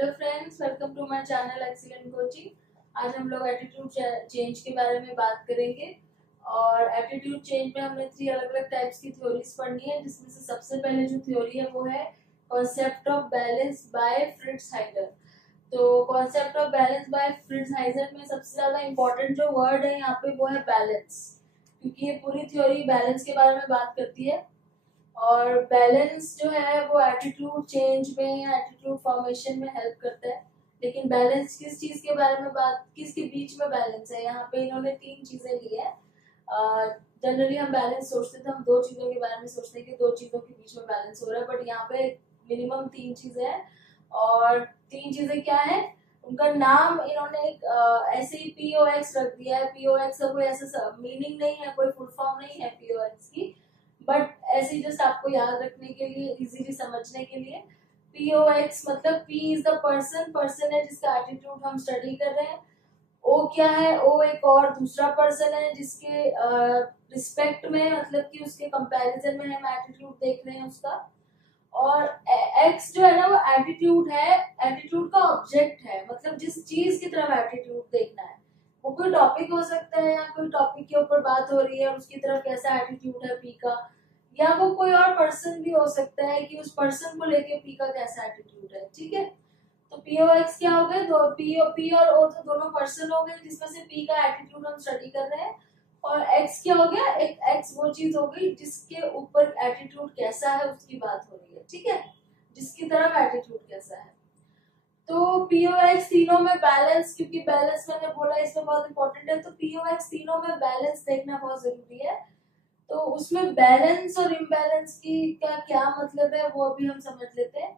Hello friends, welcome to my channel excellent coaching. आज हम लोग एटीट्यूड चेंज के बारे में बात करेंगे। और एटीट्यूड चेंज में हमने 3 अलग अलग टाइप्स की थ्योरीज पढ़नी है, जिसमें से सबसे पहले जो थ्योरी है वो है concept of balance by Fritz Heider. तो concept of balance by Fritz Heider में सबसे ज्यादा इंपॉर्टेंट जो वर्ड है यहाँ पे वो है बैलेंस, क्योंकि ये पूरी थ्योरी बैलेंस के बारे में बात करती है। और बैलेंस जो है वो एटीट्यूड चेंज में या एटीट्यूड फॉर्मेशन में हेल्प करता है। लेकिन बैलेंस किस चीज के बारे में बात, किसके बीच में बैलेंस है, यहाँ पे इन्होंने 3 चीजें ली है। जनरली हम बैलेंस सोचते थे, हम 2 चीजों के बारे में सोचते हैं कि 2 चीजों के बीच में बैलेंस हो रहा है, बट यहाँ पे मिनिमम 3 चीजें हैं। और 3 चीजें क्या है, उनका नाम इन्होंने एक ऐसे ही POX रख दिया है। POX का कोई ऐसा मीनिंग नहीं है, कोई फुल फॉर्म नहीं है POX की, बट ऐसे ही जस्ट आपको याद रखने के लिए, इजीली समझने के लिए। POX मतलब P is the person, person है जिसका एटीट्यूड हम स्टडी कर रहे हैं। O क्या है, O एक और दूसरा पर्सन है जिसके रिस्पेक्ट में, मतलब कि उसके कंपैरिजन में हम एटीट्यूड देख रहे हैं उसका। और X जो है ना वो एटीट्यूड है, एटीट्यूड का ऑब्जेक्ट है, मतलब जिस चीज की तरफ एटीट्यूड देखना है। वो कोई टॉपिक हो सकता है या कोई टॉपिक के ऊपर बात हो रही है, उसकी तरफ कैसा एटीट्यूड है P का, या वो कोई और पर्सन भी हो सकता है कि उस पर्सन को लेके P का कैसा एटीट्यूड है। ठीक है, तो POX क्या हो गए, दो P और O तो दोनों पर्सन हो गए जिसमें से P का एटीट्यूड हम स्टडी कर रहे हैं। और X क्या हो गया, एक X वो चीज हो गई जिसके ऊपर एटीट्यूड कैसा है उसकी बात हो रही है। ठीक है, जिसकी तरफ एटीट्यूड कैसा है। तो POX तीनों में बैलेंस, क्योंकि बैलेंस मैंने बोला इसमें बहुत इंपॉर्टेंट है, तो POX तीनों में बैलेंस देखना बहुत जरूरी है। तो उसमें बैलेंस और इम्बैलेंस की का क्या मतलब है वो अभी हम समझ लेते हैं।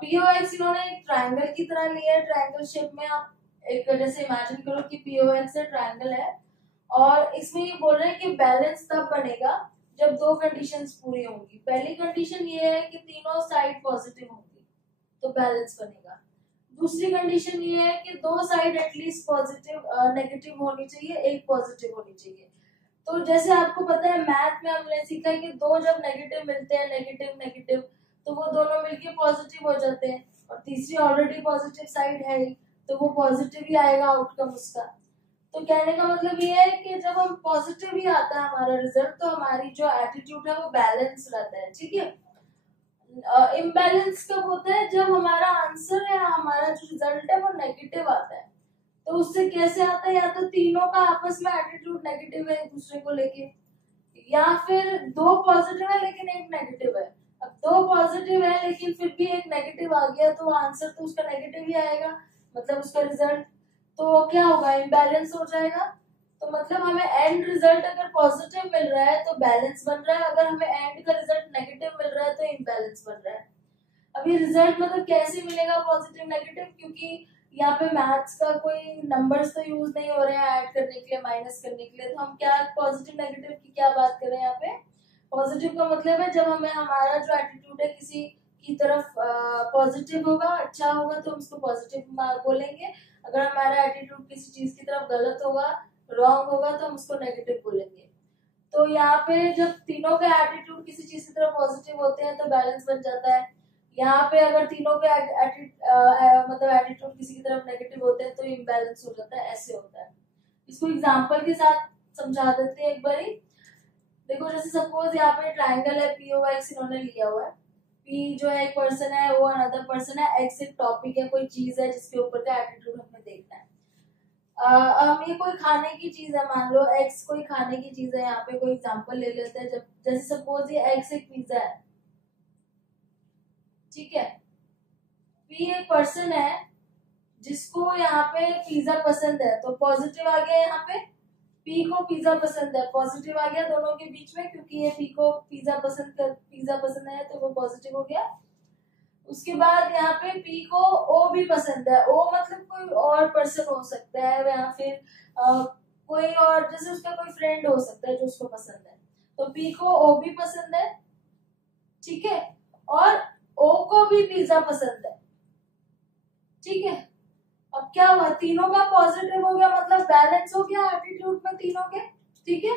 POX इन्होंने एक ट्रायंगल की तरह लिया है, ट्रायंगल शेप में। आप एक जैसे इमेजिन करो कि POX है, ट्रायंगल है, और इसमें ये बोल रहे हैं कि बैलेंस तब बनेगा जब 2 कंडीशंस पूरी होंगी। पहली कंडीशन ये है कि तीनों साइड पॉजिटिव होंगी तो बैलेंस बनेगा। दूसरी कंडीशन ये है कि 2 साइड एटलीस्ट पॉजिटिव नेगेटिव होनी चाहिए, एक पॉजिटिव होनी चाहिए। तो जैसे आपको पता है मैथ में हमने सीखा है कि 2 जब नेगेटिव मिलते हैं, नेगेटिव नेगेटिव, तो वो दोनों मिलके पॉजिटिव हो जाते हैं, और तीसरी ऑलरेडी पॉजिटिव साइड है ही, तो वो पॉजिटिव ही आएगा आउटकम उसका। तो कहने का मतलब ये है कि जब हम पॉजिटिव ही आता है हमारा रिजल्ट, तो हमारी जो एटीट्यूड है वो बैलेंस रहता है। ठीक है, इम्बैलेंस कब होता है, जब हमारा आंसर है, हमारा जो रिजल्ट है वो नेगेटिव आता है। तो उससे कैसे आता है, या तो तीनों का आपस में एटीट्यूड नेगेटिव है एक दूसरे को लेके, या फिर 2 पॉजिटिव है लेकिन एक नेगेटिव है। अब 2 पॉजिटिव है लेकिन फिर भी एक नेगेटिव आ गया, तो आंसर तो उसका नेगेटिव ही आएगा, मतलब उसका रिजल्ट तो क्या होगा, इम्बैलेंस हो जाएगा। तो मतलब हमें एंड रिजल्ट अगर पॉजिटिव मिल रहा है तो बैलेंस बन रहा है, अगर हमें एंड का रिजल्ट नेगेटिव मिल रहा है तो इम्बैलेंस बन रहा है। अब ये रिजल्ट मतलब कैसे मिलेगा पॉजिटिव नेगेटिव, क्योंकि यहाँ पे मैथ्स का कोई नंबर्स तो यूज नहीं हो रहे हैं ऐड करने के लिए, माइनस करने के लिए, तो हम क्या पॉजिटिव नेगेटिव की क्या बात कर रहे हैं यहाँ पे। पॉजिटिव का मतलब है जब हमें हमारा जो एटीट्यूड है किसी की तरफ पॉजिटिव होगा, अच्छा होगा, तो हम उसको पॉजिटिव बोलेंगे। अगर हमारा एटीट्यूड किसी चीज की तरफ गलत होगा, रॉन्ग होगा, तो हम उसको नेगेटिव बोलेंगे। तो यहाँ पे जब तीनों का एटीट्यूड किसी चीज की तरफ पॉजिटिव होते हैं तो बैलेंस बन जाता है। यहाँ पे अगर तीनों के मतलब एटीट्यूड किसी की तरफ नेगेटिव होते हैं तो इम्बैलेंस हो जाता है, ऐसे होता है। इसको एग्जांपल के साथ समझा देते हैं एक बारी। देखो जैसे सपोज यहाँ पे ट्रायंगल है, POX इन्होंने लिया हुआ है। P जो है एक पर्सन है, वो अनदर पर्सन है, X एक टॉपिक है, कोई चीज है जिसके ऊपर का एटीट्यूड हमें देखना है। हम ये कोई खाने की चीज है, मान लो X कोई खाने की चीज है, यहाँ पे कोई एग्जांपल ले लेते हैं। जब जैसे सपोज ये X एक पिज्जा है, ठीक है, P एक पर्सन है जिसको यहाँ पे पिज्जा पसंद है, तो पॉजिटिव आ गया यहाँ पे, P को पिज्जा पसंद है, पॉजिटिव आ गया दोनों के बीच में, क्योंकि ये P को पिज्जा पसंद है तो वो पॉजिटिव हो गया। उसके बाद यहाँ पे P को O भी पसंद है, O मतलब कोई और पर्सन हो सकता है, या फिर कोई और, जैसे उसका कोई फ्रेंड हो सकता है जो उसको पसंद है, तो P को O भी पसंद है, ठीक है, और O को भी पिज्जा पसंद है। ठीक है, अब क्या हुआ, तीनों का पॉजिटिव हो गया, मतलब बैलेंस हो गया एटीट्यूड में तीनों के। ठीक है,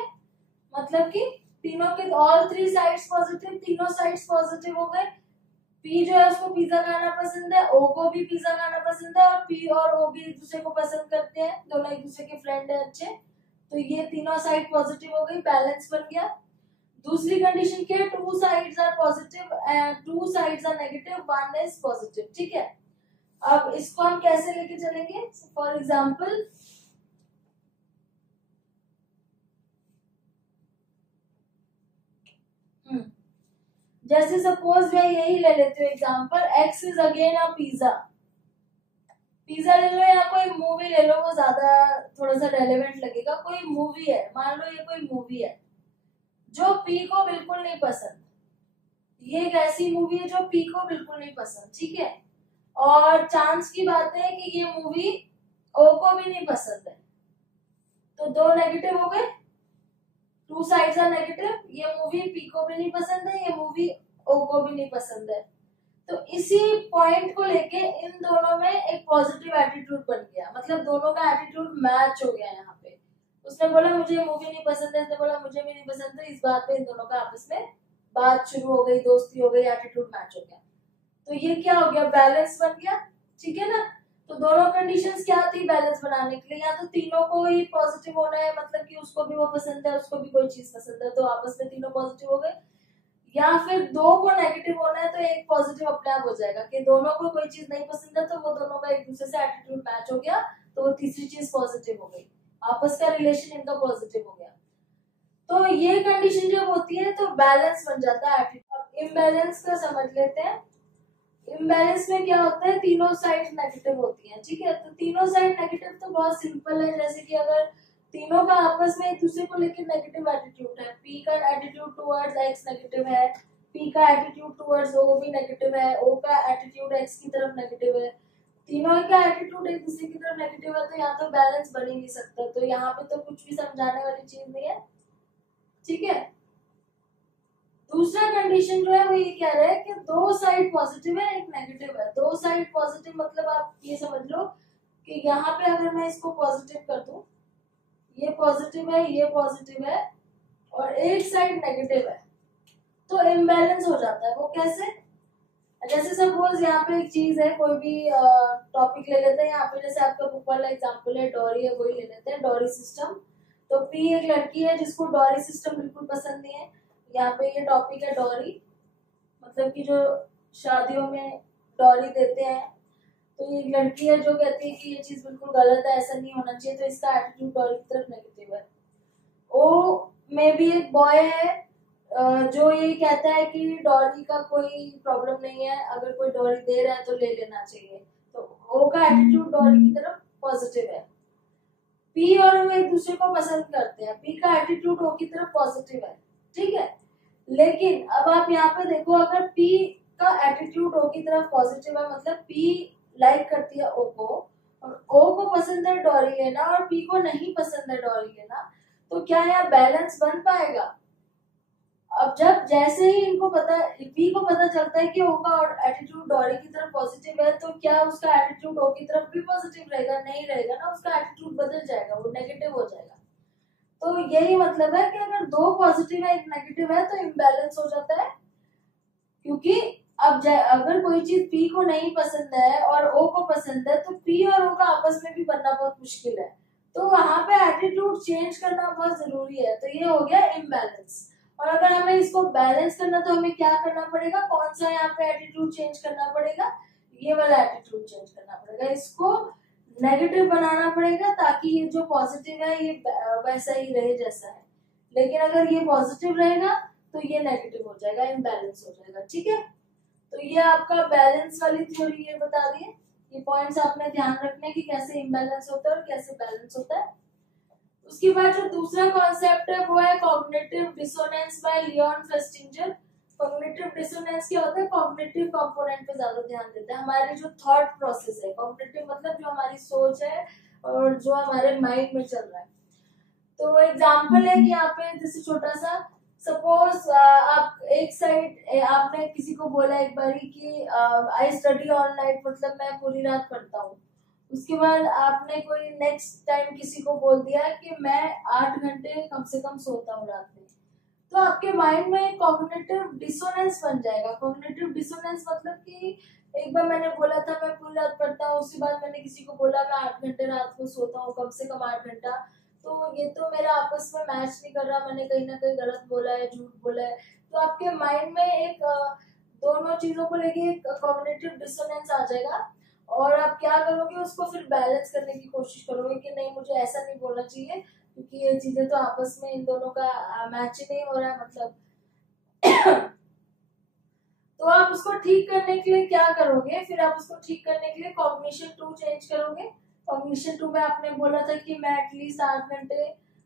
मतलब कि तीनों के ऑल 3 साइड्स पॉजिटिव, तीनों साइड्स पॉजिटिव हो गए, पी जो है उसको पिज्जा खाना पसंद है, ओ को भी पिज्जा खाना पसंद है, और पी और ओ भी एक दूसरे को पसंद करते हैं, दोनों एक दूसरे के फ्रेंड है अच्छे, तो ये तीनों साइड पॉजिटिव हो गई, बैलेंस बन गया। दूसरी कंडीशन क्या है, two sides are positive and two sides are negative, one is positive, ठीक है। अब इसको हम कैसे लेके चलेंगे, फॉर एग्जाम्पल जैसे सपोज मैं यही ले लेती हूँ example, x is again a pizza, pizza ले लो या कोई मूवी ले लो, वो ज्यादा थोड़ा सा रेलेवेंट लगेगा। कोई मूवी है, मान लो ये कोई मूवी है जो पी को बिल्कुल नहीं पसंद, ये एक ऐसी मूवी है जो पी को बिल्कुल नहीं पसंद, ठीक है। और चांस की बात है कि ये मूवी ओ को भी नहीं पसंद है, तो दो नेगेटिव हो गए, टू साइड्स आर नेगेटिव, ये मूवी पी को भी नहीं पसंद है, ये मूवी ओ को भी नहीं पसंद है। तो इसी पॉइंट को लेके इन दोनों में एक पॉजिटिव एटीट्यूड बन गया, मतलब दोनों का एटीट्यूड मैच हो गया यहाँ पे। उसने बोला मुझे ये मूवी नहीं पसंद है, इसने बोला मुझे भी नहीं पसंद है, इस बात पे इन दोनों का आपस में बात शुरू हो गई, दोस्ती हो गई, एटीट्यूड मैच हो गया। तो ये क्या हो गया, बैलेंस बन गया, ठीक है ना। तो दोनों कंडीशंस क्या थी बैलेंस बनाने के लिए, या तो तीनों को ही पॉजिटिव होना है, मतलब कि उसको भी वो पसंद है, उसको भी कोई चीज पसंद है, तो आपस में तीनों पॉजिटिव हो गए, या फिर दो को नेगेटिव होना है तो एक पॉजिटिव अपने आप हो जाएगा, कि दोनों को कोई चीज नहीं पसंद है तो वो दोनों का एक दूसरे से एटीट्यूड मैच हो गया, तो वो तीसरी चीज पॉजिटिव हो गई, आपस का रिलेशन इनका पॉजिटिव हो गया। तो ये कंडीशन जब होती है तो बैलेंस बन जाता है एटीट्यूड। अब इम्बैलेंस का समझ लेते हैं। इम्बैलेंस में क्या होता है, तीनों साइड नेगेटिव होती हैं, ठीक है। तो तीनों साइड नेगेटिव तो बहुत सिंपल है, जैसे कि अगर तीनों का आपस में एक दूसरे को लेकर नेगेटिव एटीट्यूड है, पी का एटीट्यूड टुवर्ड्स एक्स नेगेटिव है, पी का एटीट्यूड टुवर्ड्स ओ भी नेगेटिव है, ओ का एटीट्यूड एक्स की तरफ नेगेटिव है, तीनों का एटीट्यूड एक दूसरे की तरफ नेगेटिव है, तो यहाँ तो बैलेंस बन ही नहीं सकता। तो यहाँ पे तो कुछ भी समझाने वाली चीज नहीं है, ठीक है। दूसरा कंडीशन जो है वो ये कह रहा है कि दो साइड पॉजिटिव है एक नेगेटिव है। दो साइड पॉजिटिव मतलब आप ये समझ लो कि यहाँ पे अगर मैं इसको पॉजिटिव कर दूं, ये पॉजिटिव है, ये पॉजिटिव है, और एक साइड नेगेटिव है, तो इम्बैलेंस हो जाता है। वो कैसे, जैसे सपोज यहाँ पे एक चीज है, कोई भी टॉपिक ले लेते हैं, यहाँ पे जैसे आपका बुक वाला एग्जाम्पल है डॉरी है, वही ले लेते हैं, डॉरी सिस्टम। तो पी एक लड़की है जिसको डॉरी सिस्टम बिल्कुल पसंद नहीं है, यहाँ पे ये टॉपिक है डॉरी, मतलब कि जो शादियों में डॉरी देते हैं, तो ये एक लड़की है जो कहती है कि ये चीज बिल्कुल गलत है, ऐसा नहीं होना चाहिए, तो इसका एटीट्यूड डॉरी की तरफ नेगेटिव है। ओ में भी एक बॉय है जो ये कहता है कि डॉरी का कोई प्रॉब्लम नहीं है, अगर कोई डॉरी दे रहा है तो ले लेना चाहिए, तो ओ का एटीट्यूड डॉरी की तरफ पॉजिटिव है। पी और ओ एक दूसरे को पसंद करते हैं, पी का एटीट्यूड ओ की तरफ पॉजिटिव है, ठीक है। लेकिन अब आप यहाँ पे देखो, अगर पी का एटीट्यूड ओ की तरफ पॉजिटिव है, मतलब पी लाइक करती है ओ को, और ओ को पसंद है डॉरी लेना और पी को नहीं पसंद है डॉरी लेना, तो क्या यहाँ बैलेंस बन पाएगा। अब जब जैसे ही इनको पता, पी को पता चलता है कि ओ का एटीट्यूड डॉरी की तरफ पॉजिटिव है, तो क्या उसका एटीट्यूड ओ की तरफ भी पॉजिटिव रहेगा, नहीं रहेगा ना, उसका एटीट्यूड बदल जाएगा, वो नेगेटिव हो जाएगा। तो यही मतलब है कि अगर दो पॉजिटिव है एक नेगेटिव है तो इम्बैलेंस हो जाता है, क्योंकि अब अगर कोई चीज पी को नहीं पसंद है और ओ को पसंद है, तो पी और ओ का आपस में भी बनना बहुत मुश्किल है, तो वहां पे एटीट्यूड चेंज करना बहुत जरूरी है। तो ये हो गया इम्बैलेंस। और अगर हमें इसको बैलेंस करना तो हमें क्या करना पड़ेगा, कौन सा यहाँ पे एटीट्यूड चेंज करना पड़ेगा, ये वाला एटीट्यूड चेंज करना पड़ेगा, इसको नेगेटिव बनाना पड़ेगा, ताकि ये जो पॉजिटिव है ये वैसा ही रहे जैसा है। लेकिन अगर ये पॉजिटिव रहेगा तो ये नेगेटिव हो जाएगा, इम्बैलेंस हो जाएगा, ठीक है। तो ये आपका बैलेंस वाली थ्योरी ये बता दी है। ये पॉइंट्स आपने ध्यान रखने कि कैसे इम्बैलेंस होता है और कैसे बैलेंस होता है। उसके बाद जो दूसरा कॉन्सेप्ट है वो है cognitive dissonance by Leon Festinger. Cognitive dissonance क्या होता है, कॉग्निटिव कंपोनेंट पे ज्यादा ध्यान देता है, हमारी जो थॉट प्रोसेस है, कॉग्निटिव मतलब जो हमारी सोच है और जो हमारे माइंड में चल रहा है। तो एग्जांपल है कि यहाँ पे जैसे छोटा सा, सपोज आप एक साइड, आपने किसी को बोला एक बारी कि आई स्टडी ऑल नाइट, मतलब मैं पूरी रात पढ़ता हूँ। उसके बाद आपने कोई नेक्स्ट टाइम किसी को बोल दिया कि मैं 8 घंटे कम से कम सोता हूँ रात में। तो आपके माइंड में कॉग्निटिव डिसोनेंस बन जाएगा। कॉग्निटिव डिसोनेंस मतलब कि एक बार मैंने बोला था मैं पूरी रात पढ़ता हूँ, उसके बाद मैंने किसी को बोला मैं 8 घंटे रात को सोता हूँ, कम से कम 8 घंटा, तो ये तो मेरा आपस में मैच नहीं कर रहा, मैंने कहीं ना कहीं गलत बोला है, झूठ बोला है। तो आपके माइंड में एक दोनों चीजों को लेके एक कॉग्निटिव डिसोनेंस आ जाएगा, और आप क्या करोगे, उसको फिर बैलेंस करने की कोशिश करोगे कि नहीं मुझे ऐसा नहीं बोलना चाहिए, क्योंकि ये चीजें तो आपस में इन दोनों का मैच ही नहीं हो रहा है मतलब। तो आप उसको ठीक करने के लिए क्या करोगे, फिर आप उसको ठीक करने के लिए कॉग्निशन 2 चेंज करोगे। कॉग्निशन 2 में आपने बोला था कि मैं एटलीस्ट 8 घंटे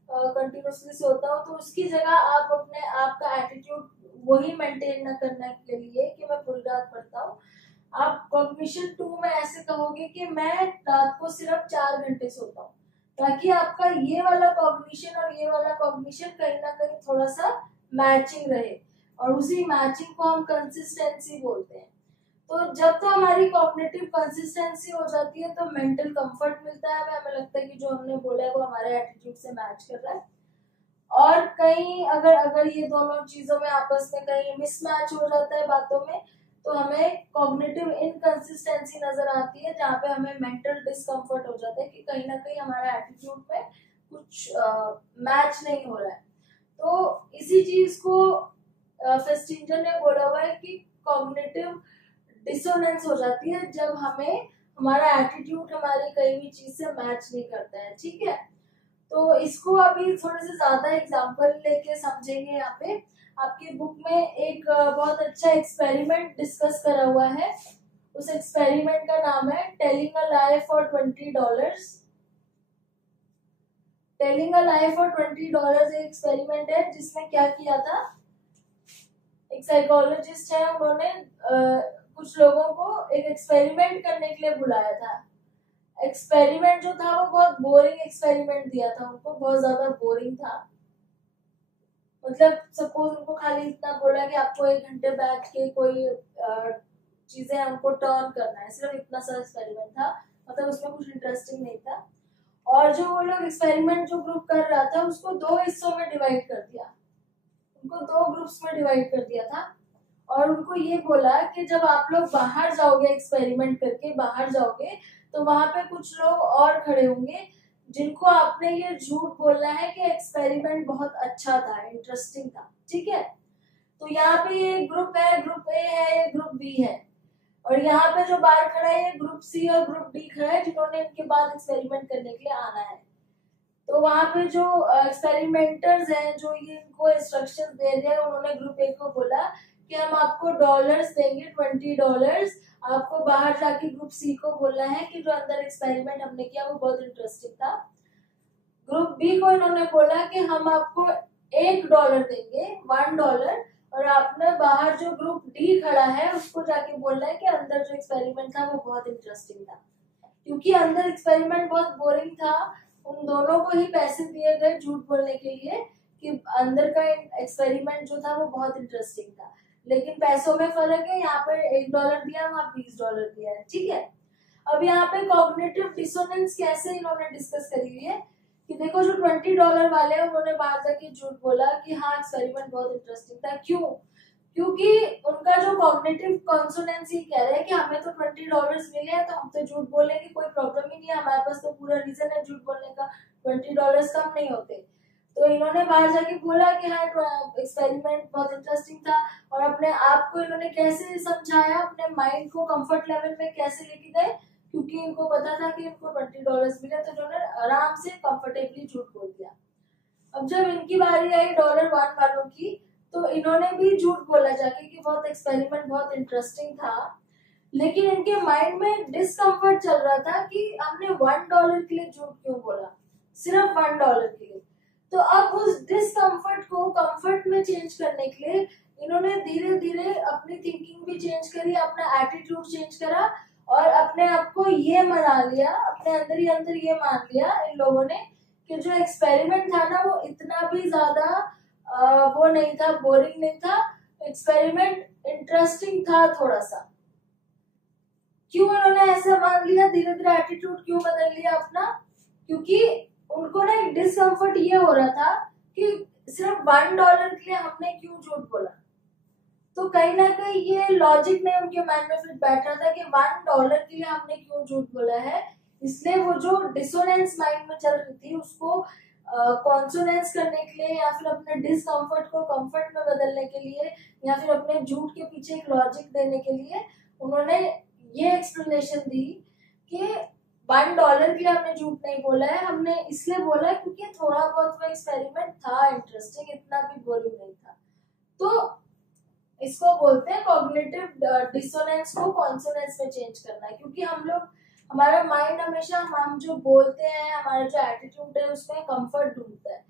कंटिन्यूसली सोता हूँ, तो उसकी जगह आप अपने आपका एटीट्यूड वही मेंटेन न करने के लिए कि मैं पूरी रात पढ़ता हूँ, आप कॉग्निशन 2 में ऐसे कहोगे कि मैं रात को सिर्फ 4 घंटे सोता हूँ, ताकि आपका ये वाला कॉग्निशन और ये वाला कॉग्निशन कहीं ना कहीं थोड़ा सा मैचिंग रहे, और उसी मैचिंग को हम कंसिस्टेंसी बोलते हैं। तो जब तो हमारी कॉग्निटिव कंसिस्टेंसी हो जाती है तो मेंटल कंफर्ट मिलता है, हमें लगता है कि जो हमने बोला है वो हमारे एटीट्यूड से मैच कर रहा है। और कहीं अगर अगर ये दोनों चीजों में आपस में कहीं मिसमैच हो जाता है बातों में, तो हमें कॉग्निटिव इनकंसिस्टेंसी नजर आती है, जहाँ पे हमें मेंटल डिस्कम्फर्ट हो जाता है कि कहीं ना कहीं हमारा एटीट्यूड में कुछ मैच नहीं हो रहा है। तो इसी चीज को फेस्टिंजर ने बोला हुआ है कि कॉग्निटिव डिसोनेंस हो जाती है जब हमें हमारा एटीट्यूड हमारी कई भी चीज से मैच नहीं करता है। ठीक है, तो इसको अभी थोड़े से ज्यादा एग्जांपल लेके समझेंगे। यहाँ पे आपकी बुक में एक बहुत अच्छा एक्सपेरिमेंट डिस्कस करा हुआ है, उस एक्सपेरिमेंट का नाम है telling a lie for $20। Telling a lie for $20 एक एक्सपेरिमेंट है जिसमें क्या किया था, एक साइकोलॉजिस्ट है, उन्होंने कुछ लोगों को एक एक्सपेरिमेंट करने के लिए बुलाया था। एक्सपेरिमेंट जो था वो बहुत बोरिंग एक्सपेरिमेंट दिया था उनको, बहुत ज्यादा बोरिंग था। मतलब सपोज उनको खाली इतना बोला कि आपको 1 घंटे बैठ के कोई चीजें हमको टर्न करना है, सिर्फ इतना सा एक्सपेरिमेंट था, मतलब उसमें कुछ इंटरेस्टिंग नहीं था। और जो वो लोग एक्सपेरिमेंट जो ग्रुप कर रहा था उसको 2 हिस्सों में डिवाइड कर दिया, उनको 2 ग्रुप्स में डिवाइड कर दिया था, और उनको ये बोला कि जब आप लोग बाहर जाओगे एक्सपेरिमेंट करके बाहर जाओगे, तो वहां पे कुछ लोग और खड़े होंगे जिनको आपने ये झूठ बोलना है कि एक्सपेरिमेंट बहुत अच्छा था, इंटरेस्टिंग था। ठीक है, तो यहाँ पे ये ग्रुप है, ग्रुप ए है, ये ग्रुप बी है, और यहाँ पे जो बाहर खड़ा है ये ग्रुप सी और ग्रुप डी खड़ा है जिन्होंने इनके बाद एक्सपेरिमेंट करने के लिए आना है। तो वहां पे जो एक्सपेरिमेंटर्स हैं जो ये इनको इंस्ट्रक्शन दे रहे हैं, उन्होंने ग्रुप ए को बोला कि हम आपको डॉलर्स देंगे, $20, आपको बाहर जाके ग्रुप सी को बोलना है कि जो अंदर एक्सपेरिमेंट हमने किया वो बहुत इंटरेस्टिंग था। ग्रुप बी को इन्होंने बोला कि हम आपको $1 देंगे, $1, और आपने बाहर जो ग्रुप डी खड़ा है उसको जाके बोलना है कि अंदर जो एक्सपेरिमेंट था वो बहुत इंटरेस्टिंग था। क्योंकि अंदर एक्सपेरिमेंट बहुत बोरिंग था, उन दोनों को ही पैसे दिए गए झूठ बोलने के लिए कि अंदर का एक्सपेरिमेंट जो था वो बहुत इंटरेस्टिंग था, लेकिन पैसों में फर्क है, यहाँ पे $1 दिया, वहां $20 दिया है। ठीक है, अब यहाँ पे कॉग्निटिव डिसोनेंस कैसे इन्होंने डिस्कस करी हुई है कि देखो जो $20 वाले हैं उन्होंने बाहर जाके झूठ बोला कि हाँ एक्सपेरिमेंट बहुत इंटरेस्टिंग था। क्यों? क्योंकि उनका जो कॉग्निटिव कॉन्सोनेंस ये कह रहा है कि हमें तो $20 मिले हैं तो हम तो झूठ बोलेंगे, कोई प्रॉब्लम ही नहीं है, हमारे पास तो पूरा रीजन है झूठ बोलने का, $20 कम नहीं होते। तो इन्होंने बाहर जाके बोला कि हाँ एक्सपेरिमेंट बहुत इंटरेस्टिंग था, और अपने आप को इन्होंने कैसे समझाया, अपने माइंड को कंफर्ट लेवल में कैसे लेके गए, क्योंकि इनको पता था कि इनको $20 मिले, तो इन्होंने आराम से कंफर्टेबली झूठ बोल दिया। अब जब इनकी बारी आई $1 वालों की, तो इन्होंने भी झूठ बोला जाके कि बहुत एक्सपेरिमेंट बहुत इंटरेस्टिंग था, लेकिन इनके माइंड में डिस्कम्फर्ट चल रहा था कि हमने $1 के लिए झूठ क्यों बोला, सिर्फ $1 के लिए। तो अब उस डिस्कम्फर्ट को कंफर्ट में चेंज करने के लिए इन्होंने धीरे धीरे अपनी थिंकिंग भी चेंज करी, अपना एटीट्यूड चेंज करा, और अपने आप को ये मना लिया, अपने अंदर ही अंदर ये मान लिया इन लोगों ने कि जो एक्सपेरिमेंट था ना वो इतना भी ज्यादा वो नहीं था, बोरिंग नहीं था, एक्सपेरिमेंट इंटरेस्टिंग था थोड़ा सा। क्यों इन्होंने ऐसा मान लिया, धीरे धीरे एटीट्यूड क्यों बदल लिया अपना? क्योंकि उनको ना एक डिस्कम्फर्ट ये हो रहा था कि सिर्फ $1 के लिए हमने क्यों झूठ बोला? तो कहीं ना कहीं ये लॉजिक में उनके माइंड में फिर बैठा था कि $1 के लिए हमने क्यों झूठ बोला है, इसलिए वो जो डिसोनेंस माइंड में चल रही थी उसको कॉन्सोनेंस करने के लिए या फिर अपने डिसकंफर्ट को कंफर्ट में बदलने के लिए या फिर अपने झूठ के पीछे एक लॉजिक देने के लिए उन्होंने ये एक्सप्लेनेशन दी कि $1 के लिए हमने झूठ नहीं बोला है, हमने इसलिए बोला है क्योंकि थोड़ा बहुत वो एक्सपेरिमेंट था इंटरेस्टिंग, इतना भी बोरिंग नहीं था। तो इसको बोलते हैं कॉग्निटिव डिसोनेंस को कॉन्सोनेंस में चेंज करना है, क्योंकि हम लोग हमारा माइंड हमेशा हम जो बोलते हैं हमारा जो एटीट्यूड है उसमें कंफर्ट ढूंढता है।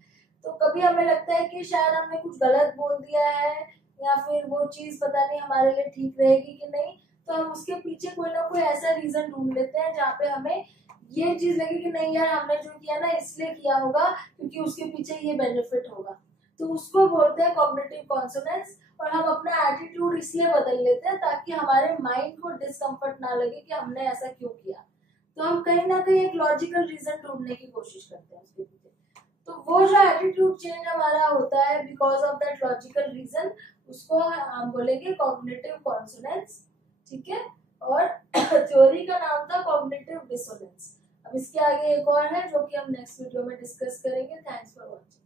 तो कभी हमें लगता है कि शायद हमने कुछ गलत बोल दिया है या फिर वो चीज पता नहीं हमारे लिए ठीक रहेगी कि नहीं, तो हम उसके पीछे कोई ना कोई ऐसा रीजन ढूंढ लेते हैं जहाँ पे हमें ये चीज लगे कि नहीं यार हमने जो किया ना इसलिए किया होगा क्योंकि उसके पीछे ये बेनिफिट होगा। तो उसको बोलते हैं कॉग्निटिव कॉन्सोनेंस। और हम अपना एटीट्यूड इसलिए बदल लेते हैं ताकि हमारे माइंड को डिस्कम्फर्ट ना लगे कि हमने ऐसा क्यों किया। तो हम कहीं ना कहीं एक लॉजिकल रीजन ढूंढने की कोशिश करते हैं उसके पीछे। तो वो जो एटीट्यूड चेंज हमारा होता है because of that logical reason, उसको हम बोलेंगे कॉग्निटिव कॉन्सोनेंस। ठीक है। और थ्योरी का नाम था कॉग्निटिव डिसोनेंस। अब इसके आगे एक और है जो कि हम नेक्स्ट वीडियो में डिस्कस करेंगे। Thanks for watching.